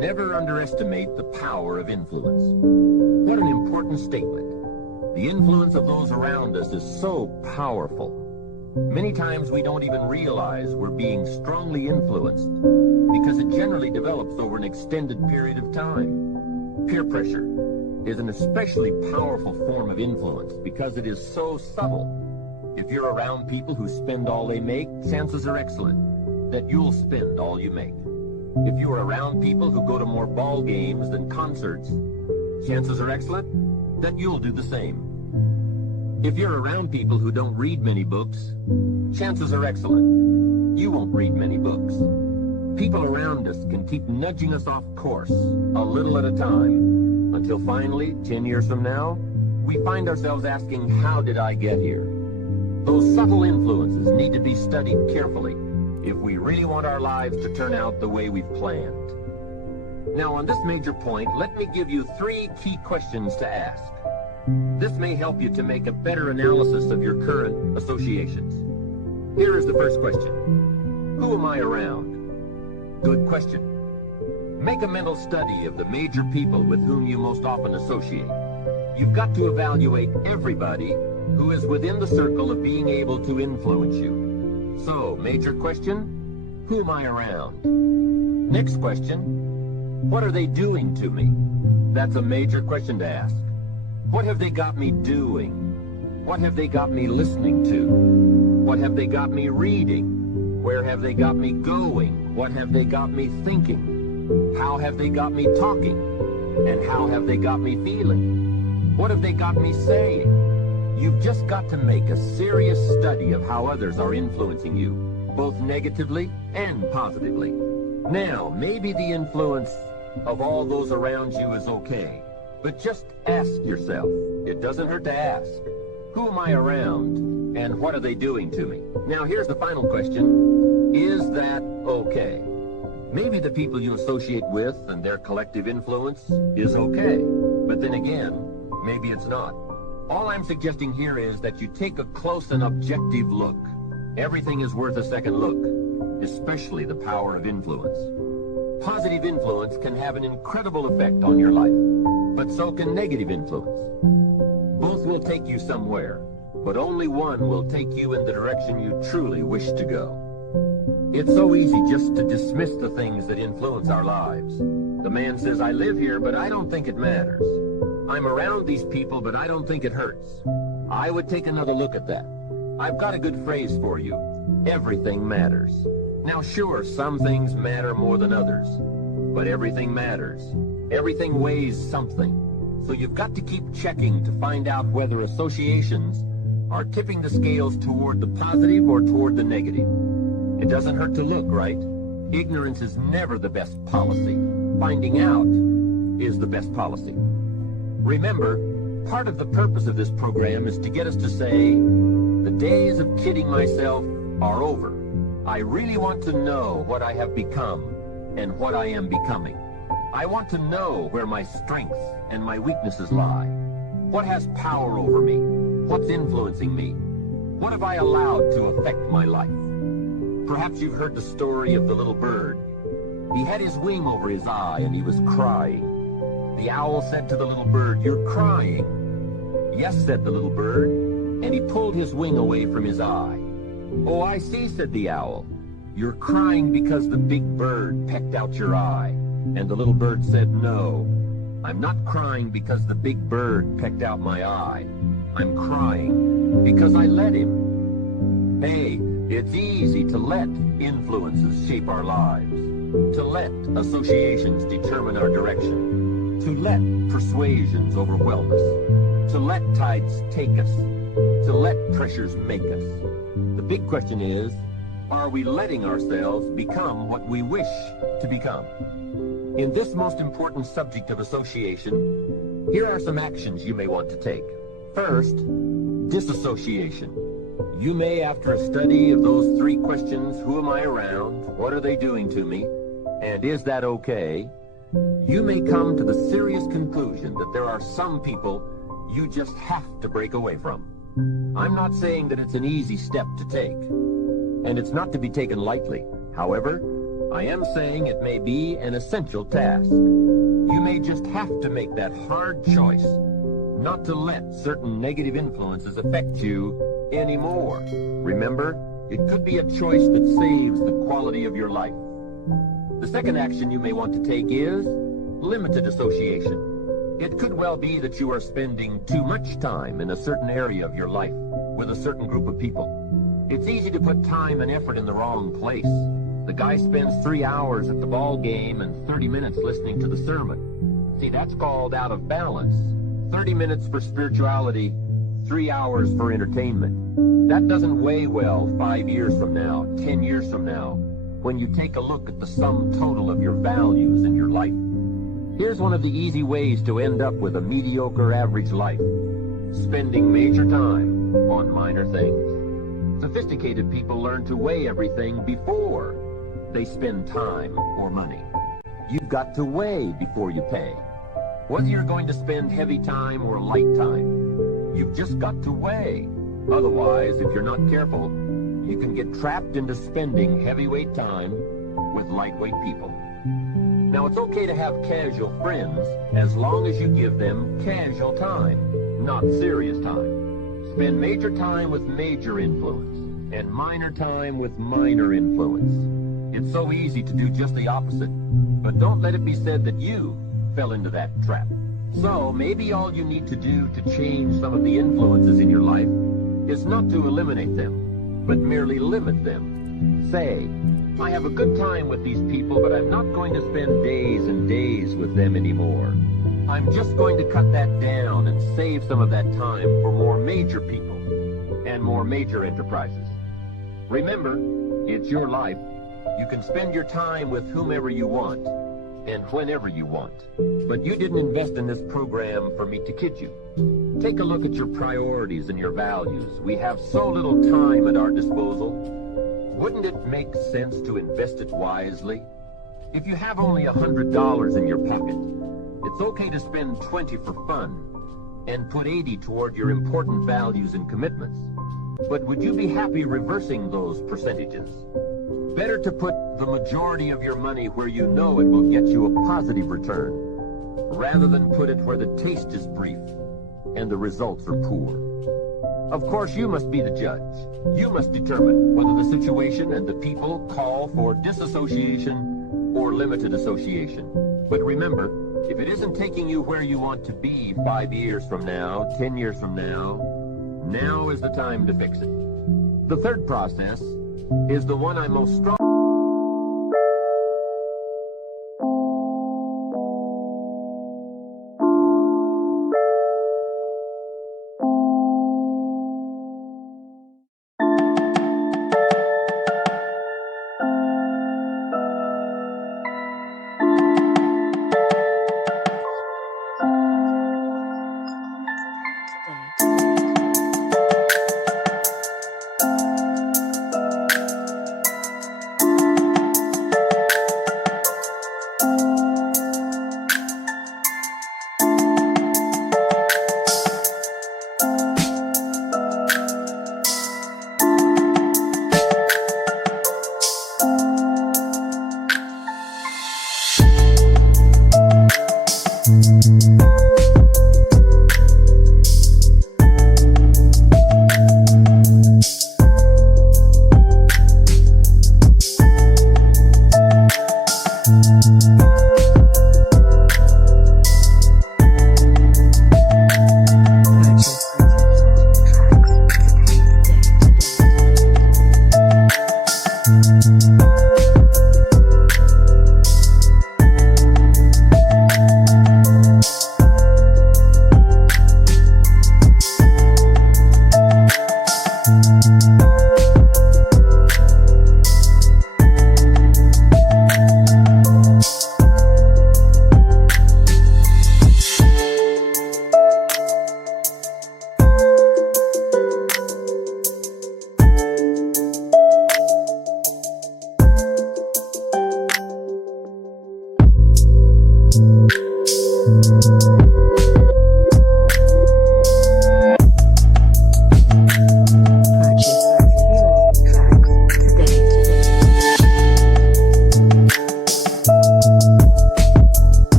Never underestimate the power of influence. What an important statement. The influence of those around us is so powerful. Many times we don't even realize we're being strongly influenced because it generally develops over an extended period of time. Peer pressure is an especially powerful form of influence because it is so subtle. If you're around people who spend all they make, chances are excellent that you'll spend all you make. If you are around people who go to more ball games than concerts, chances are excellent that you'll do the same. If you're around people who don't read many books, chances are excellent you won't read many books. People around us can keep nudging us off course a little at a time until finally, 10 years from now, we find ourselves asking, how did I get here? Those subtle influences need to be studied carefully if we really want our lives to turn out the way we've planned. Now, on this major point, let me give you 3 key questions to ask. This may help you to make a better analysis of your current associations. Here is the first question. Who am I around? Good question. Make a mental study of the major people with whom you most often associate. You've got to evaluate everybody who is within the circle of being able to influence you. So, major question, who am I around? Next question, what are they doing to me? That's a major question to ask. What have they got me doing? What have they got me listening to? What have they got me reading? Where have they got me going? What have they got me thinking? How have they got me talking? And how have they got me feeling? What have they got me saying? You've just got to make a serious study of how others are influencing you, both negatively and positively. Now, maybe the influence of all those around you is okay, but just ask yourself, it doesn't hurt to ask, who am I around and what are they doing to me? Now, here's the final question, is that okay? Maybe the people you associate with and their collective influence is okay, but then again, maybe it's not. All I'm suggesting here is that you take a close and objective look. Everything is worth a second look, especially the power of influence. Positive influence can have an incredible effect on your life, but so can negative influence. Both will take you somewhere, but only one will take you in the direction you truly wish to go. It's so easy just to dismiss the things that influence our lives. The man says, I live here, but I don't think it matters. I'm around these people, but I don't think it hurts. I would take another look at that. I've got a good phrase for you. Everything matters. Now, sure, some things matter more than others, but everything matters. Everything weighs something. So you've got to keep checking to find out whether associations are tipping the scales toward the positive or toward the negative. It doesn't hurt to look, right? Ignorance is never the best policy. Finding out is the best policy. Remember, part of the purpose of this program is to get us to say, the days of kidding myself are over. I really want to know what I have become and what I am becoming. I want to know where my strengths and my weaknesses lie. What has power over me? What's influencing me? What have I allowed to affect my life? Perhaps you've heard the story of the little bird. He had his wing over his eye and he was crying. The owl said to the little bird, "You're crying." "Yes," said the little bird, and he pulled his wing away from his eye. "Oh, I see," said the owl. "You're crying because the big bird pecked out your eye." And the little bird said, "No, I'm not crying because the big bird pecked out my eye. I'm crying because I let him." Hey, it's easy to let influences shape our lives, to let associations determine our direction, to let persuasions overwhelm us, to let tides take us, to let pressures make us. The big question is, are we letting ourselves become what we wish to become? In this most important subject of association, here are some actions you may want to take. First, disassociation. You may, after a study of those 3 questions, who am I around, what are they doing to me, and is that okay, you may come to the serious conclusion that there are some people you just have to break away from. I'm not saying that it's an easy step to take, and it's not to be taken lightly. However, I am saying it may be an essential task. You may just have to make that hard choice not to let certain negative influences affect you anymore. Remember, it could be a choice that saves the quality of your life. The second action you may want to take is limited association. It could well be that you are spending too much time in a certain area of your life with a certain group of people. It's easy to put time and effort in the wrong place. The guy spends 3 hours at the ball game and 30 minutes listening to the sermon. See, that's called out of balance. 30 minutes for spirituality, 3 hours for entertainment. That doesn't weigh well 5 years from now, 10 years from now, when you take a look at the sum total of your values in your life. Here's one of the easy ways to end up with a mediocre average life: spending major time on minor things. Sophisticated people learn to weigh everything before they spend time or money. You've got to weigh before you pay. Whether you're going to spend heavy time or light time, you've just got to weigh. Otherwise, if you're not careful, you can get trapped into spending heavyweight time with lightweight people. Now, it's okay to have casual friends as long as you give them casual time, not serious time. Spend major time with major influence and minor time with minor influence. It's so easy to do just the opposite, but don't let it be said that you fell into that trap. So maybe all you need to do to change some of the influences in your life is not to eliminate them, but merely limit them. Say, I have a good time with these people, but I'm not going to spend days and days with them anymore. I'm just going to cut that down and save some of that time for more major people and more major enterprises. Remember, it's your life. You can spend your time with whomever you want and whenever you want. But you didn't invest in this program for me to kid you. Take a look at your priorities and your values. We have so little time at our disposal. Wouldn't it make sense to invest it wisely? If you have only $100 in your pocket, it's okay to spend $20 for fun and put $80 toward your important values and commitments. But would you be happy reversing those percentages? Better to put the majority of your money where you know it will get you a positive return, rather than put it where the taste is brief and the results are poor. Of course, you must be the judge. You must determine whether the situation and the people call for disassociation or limited association. But remember, if it isn't taking you where you want to be 5 years from now, 10 years from now, now is the time to fix it. The third process is the one I'm most strong.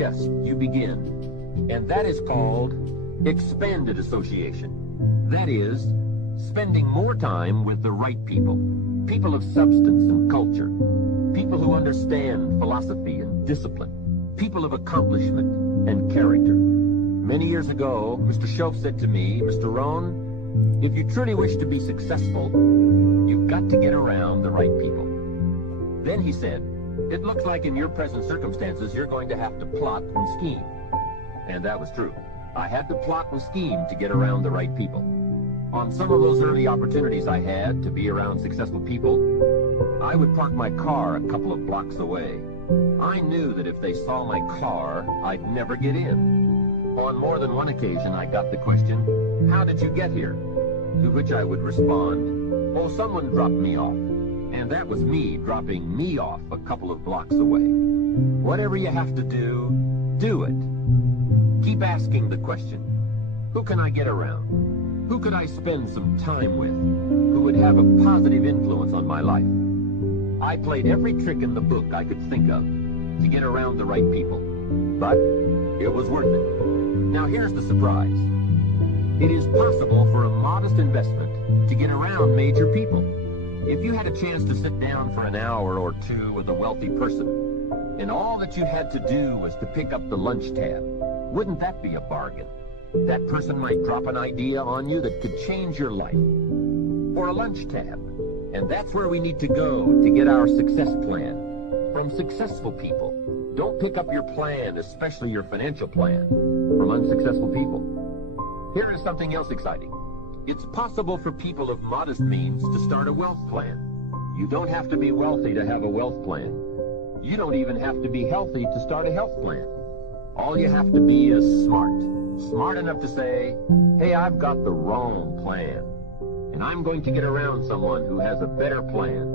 suggest you begin, and that is called expanded association. That is, spending more time with the right people, people of substance and culture, people who understand philosophy and discipline, people of accomplishment and character. Many years ago, Mr. Shoaff said to me, "Mr. Rohn, if you truly wish to be successful, you've got to get around the right people." Then he said, "It looks like in your present circumstances you're going to have to plot and scheme." And that was true. I had to plot and scheme to get around the right people. On some of those early opportunities I had to be around successful people, I would park my car a couple of blocks away. I knew that if they saw my car, I'd never get in. On more than one occasion, I got the question, "How did you get here?" To which I would respond, "Oh, someone dropped me off." And that was me dropping me off a couple of blocks away. Whatever you have to do it. Keep asking the question, who can I get around? Who could I spend some time with? Who would have a positive influence on my life? I played every trick in the book I could think of to get around the right people. But it was worth it. Now here's the surprise. It is possible for a modest investment to get around major people. If you had a chance to sit down for an hour or two with a wealthy person, and all that you had to do was to pick up the lunch tab, wouldn't that be a bargain? That person might drop an idea on you that could change your life. For a lunch tab. And that's where we need to go to get our success plan. From successful people. Don't pick up your plan, especially your financial plan, from unsuccessful people. Here is something else exciting. It's possible for people of modest means to start a wealth plan. You don't have to be wealthy to have a wealth plan. You don't even have to be healthy to start a health plan. All you have to be is smart. Smart enough to say, "Hey, I've got the wrong plan, and I'm going to get around someone who has a better plan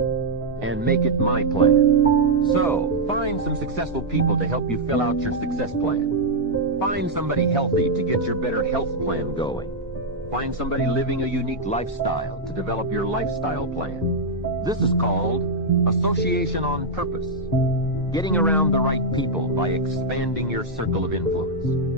and make it my plan." So, find some successful people to help you fill out your success plan. Find somebody healthy to get your better health plan going. Find somebody living a unique lifestyle to develop your lifestyle plan. This is called association on purpose. Getting around the right people by expanding your circle of influence.